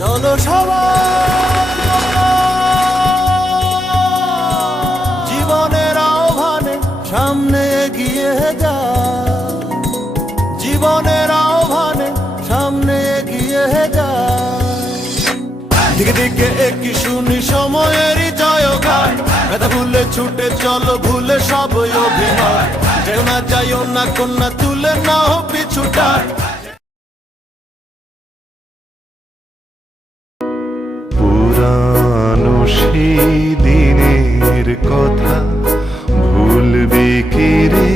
চলো সবাই জীবনের আহ্বানে সামনে এগিয়ে যায়, জীবনের আহ্বানে সামনে এগিয়ে যায়। দিকে দিকে একই শুনি সময়েরই জয়গান, ব্যথা ভুলে ছুটে চলো ভুলে সব অভিমান। যেও না যাইও না কন্যা তুলে নাও পিছুটা। পুরানো সেই দিনের কথা ভুলবে কে রে?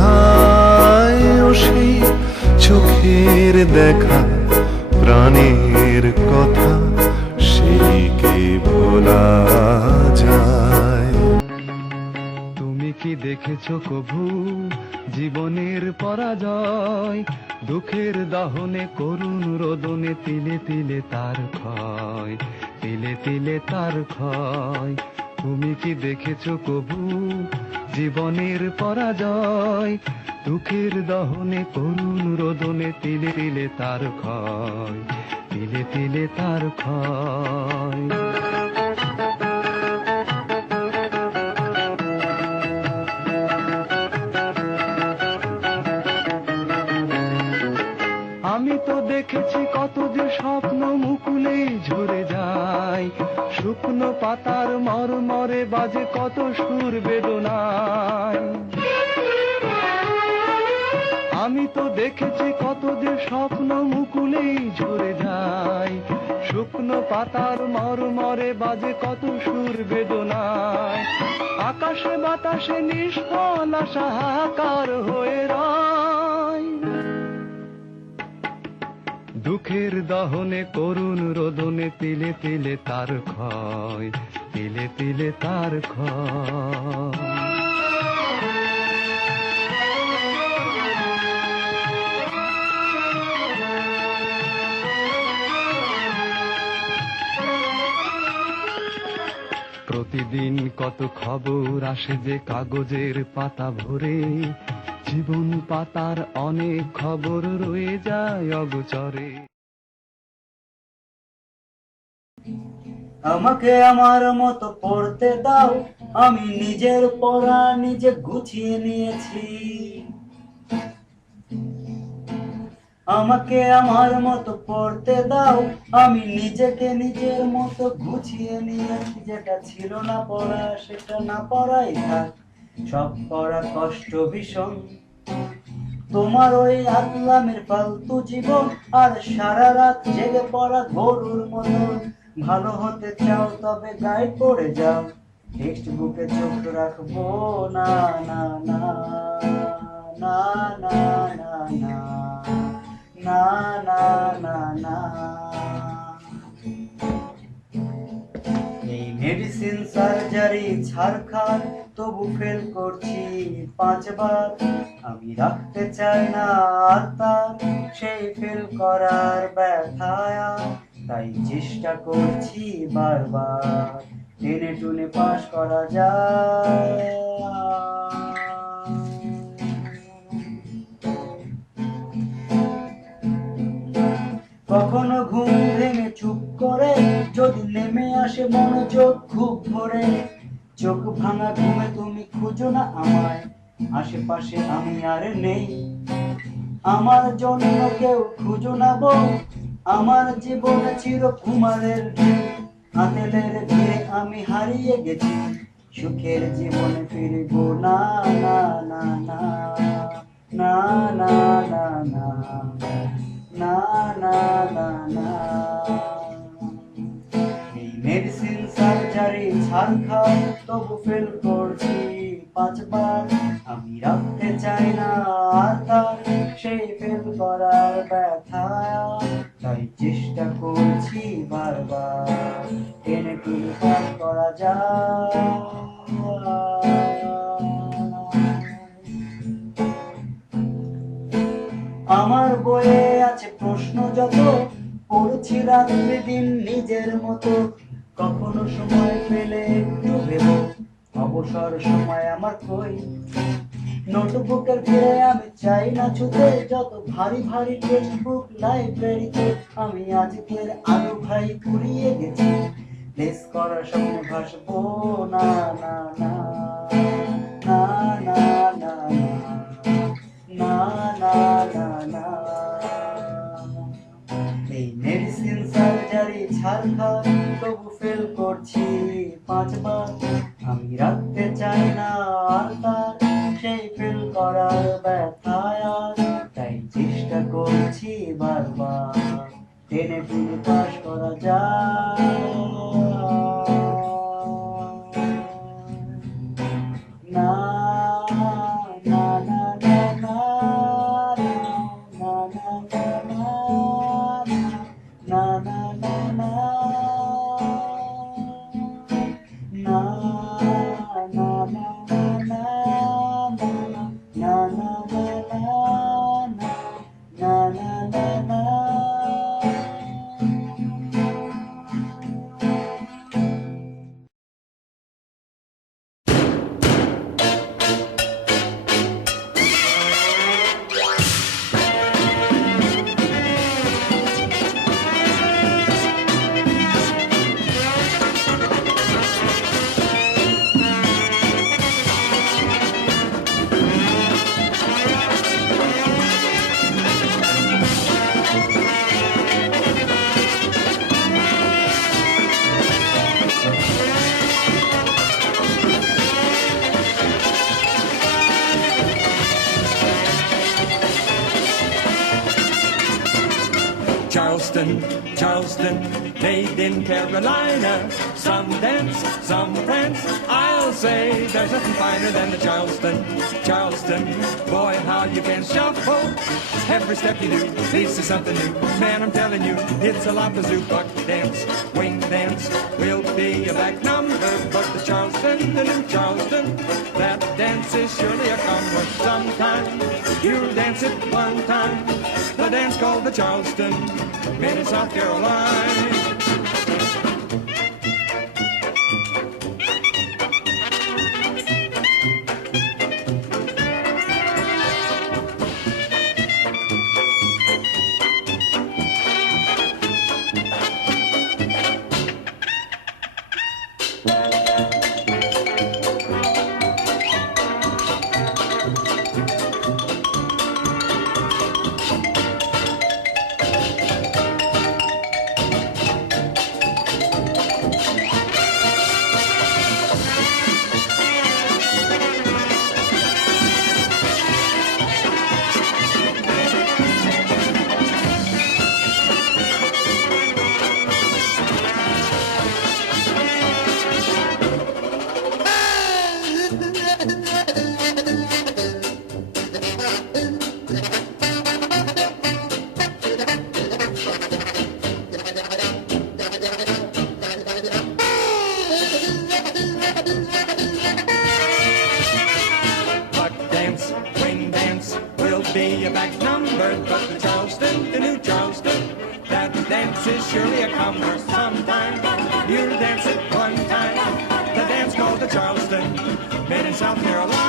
হায় ও সেই চোখের দেখা, প্রাণের কথা সেই কে ভোলা যায়? তুমি কি দেখেছো কভু জীবনের পরাজয়? দুঃখের দহনে করুণ রোদনে তিলে তিলে তার ক্ষয়, তিলে তিলে তার ক্ষয়। তুমি কি দেখেছো কভু জীবনের পরাজয়? দুঃখের দহনে করুণ রোদনে তিলে তিলে তার ক্ষয়, তিলে তিলে তার ক্ষয়। আমি তো দেখেছি কত যে স্বপ্ন মুকুলে ঝরে যায়, শুকনো পাতার মরমরে বাজে কত সুর বেদনায়। আমি তো দেখেছি কত যে স্বপ্ন মুকুলে ঝরে যায়, শুকনো পাতার মরমরে বাজে কত সুর বেদনায়। আকাশে বাতাসে নিষ্ফল আশা হাহাকার হয়ে রয়, দুঃখের দহনে করুণ রোদনে তিলে তিলে তার ক্ষয়, তিলে তিলে তার ক্ষয়। প্রতিদিন কত খবর আসে যে কাগজের পাতা ভরে, জীবন পাতার অনেক খবর রয়ে যায় অগোচরে। আমাকে আমার মতো পড়তে দাও, আমি নিজের পড়া নিজে গুছিয়ে নিয়েছি। আমাকে আমার মতো পড়তে দাও, আমি নিজেকে নিজের মতো গুছিয়ে নিয়েছি। যেটা ছিল না পড়া সেটা না পড়াই থাক, সব পড়া কষ্ট ভীষণ। তোমার ওই আল্লামের ফালতু জীবন আর সারা রাত জেগে পড়া গরুর মতো। ভালো হতে চাও তবে গাইড পড়ে যাও, টেক্সট বুকে চোখ রাখবো না না না না না না না না না না না। এই মেডিসিন সার্জারি ছাড়খার তবু ফেল করছি 5 বার। আমি রাখতে চাই না আর তার সেই ফেল করার ব্যথায়, তাই চেষ্টা করছি বারবার টেনে টুনে পাশ করা যায়। কখনো ঘুম ভেঙে চুপ করে যদি নেমে আসে মনোযোগ খুব ভরে, চোখ ভাঙা ঘুমে তুমি খুঁজো না আমায়, আশেপাশে আমি আর নেই। আমার জন্য কেউ খুঁজো না বউ, আমার জীবনে চির কুমারের ঢেউ। আতেলের ভিড়ে আমি হারিয়ে গেছি, সুখের জীবনে ফিরব না না না না না না না না না না না না। এই মেডিসিন সার্জারি ছাড়খার তবু ফেল করছি 5 বার। আমি রাখতে চাই না আর তার সেই ফেল করার ব্যথা, তাই চেষ্টা করছি বারবার টেনে টুনে পার করা যায়। আমার বইয়ে আছে প্রশ্ন যত, পড়ছি রাত্রি দিন নিজের মতো। কখনো সময় পেলে একটু ভেবো, অবসর সময় আমার কই। নোটবুকের ভিড়ে আমি চাই না ছুতে, যত ভারী ভারী টেক্সট বুক লাইব্রেরিতে আমি আজকের আলো ভাই পুড়িয়ে গেছি। লেস করার স্বপ্নে ভাসবো না না না না না না না না না না। এই মেডিসিন সার্জারি ছাড় খাই তবু ফেল করছি 5 বার। আমি রাখতে চাই না আর তার সেই ফেল করার ব্যথায় আর, তাই চেষ্টা করছি বারবার টেনে টুনে পাস করা যায় না না না না না না না না না না Charleston, Charleston, made in Carolina. Some dance, some prance. I'll say there's nothing finer than the Charleston, Charleston. Boy, how you can shuffle. Every step you do leads to something new. Man, I'm telling you, it's a lot to zoo. Buck dance, wing dance will be a back number. But the Charleston, the new Charleston, that dance is surely a comfort. Sometime you'll dance it one time. The dance called the Charleston, made in South Carolina. Be a back number, but the Charleston, the new Charleston, that dance is surely a comer. Sometime you'll dance it one time. The dance called the Charleston, made in South Carolina.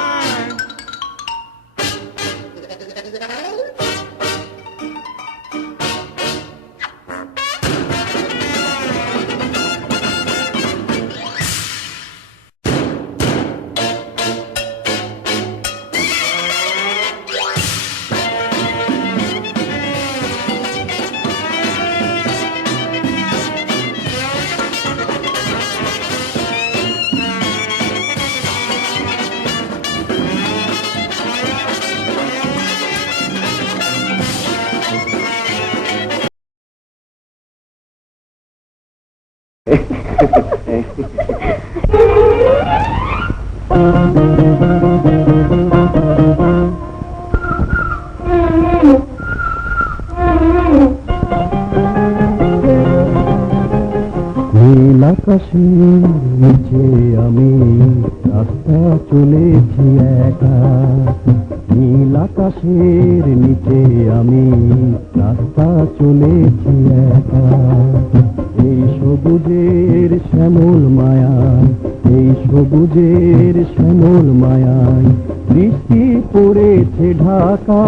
নীল আকাশের নিচে আমি রাস্তা চলেছি একা, নীল আকাশের নিচে আমি রাস্তা চলেছি একা। এই সবুজের শ্যামল মায়া, সেই সবুজের শ্যামল মায়ায় বৃষ্টি পড়েছে ঢাকা,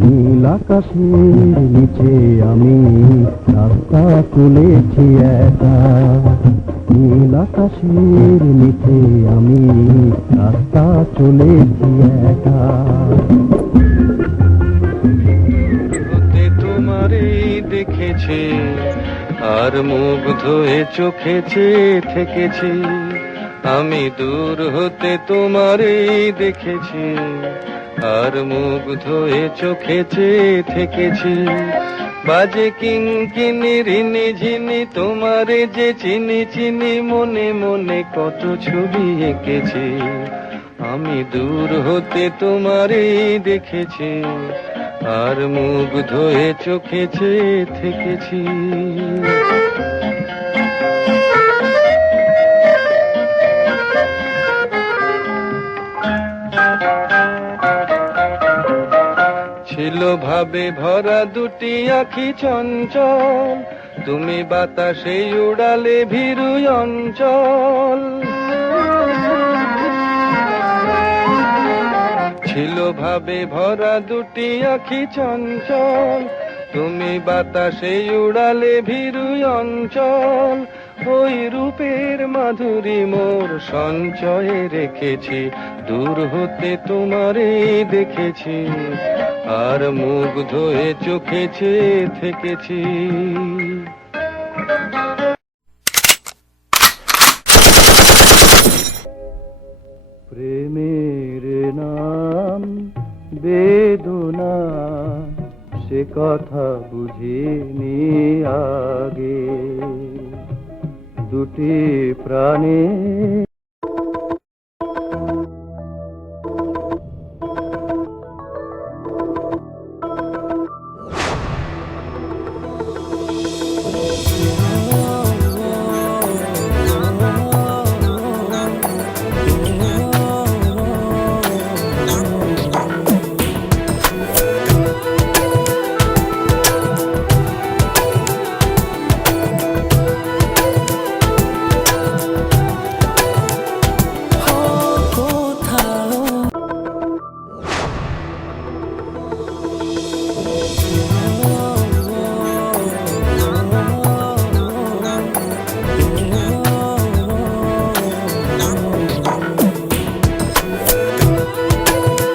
নীল আকাশের নিচে আমি রাস্তা চলেছি একা, নীল আকাশের নিচে আমি রাস্তা চলেছি একা। হতে তোমারে দেখেছি আর মুগ্ধ হয়ে চোখে চেয়ে থেকেছি, আমি দূর হতে তোমারে দেখেছি আর মুগ্ধ হয়ে চোখে চেয়ে থেকেছি। বাজে কিঙ্কিনি রিনি ঝিনি তোমারে যে চিনি চিনি, মনে মনে কত ছবি এঁকেছি, আমি দূর হতে তোমারে দেখেছি আর মুগ্ধ হয়ে চোখে চেয়ে থেকেছি। ছিল ভাবে ভরা দুটি আখি চঞ্চল, তুমি বাতাসে উড়ালে ভীরু অঞ্চল। ছিল ভাবে ভরা দুটি আখি চঞ্চল, তুমি বাতাসে উড়ালে ভীরু অঞ্চল। ওই রূপের মাধুরী মোর সঞ্চয়ে রেখেছি, দূর হতে তোমারে দেখেছি আর মুগ্ধ হয়ে চোখে চেয়ে থেকেছি। প্রেমের নাম বেদনা, সে কথা বুঝিনি আগে, দুটি প্রাণে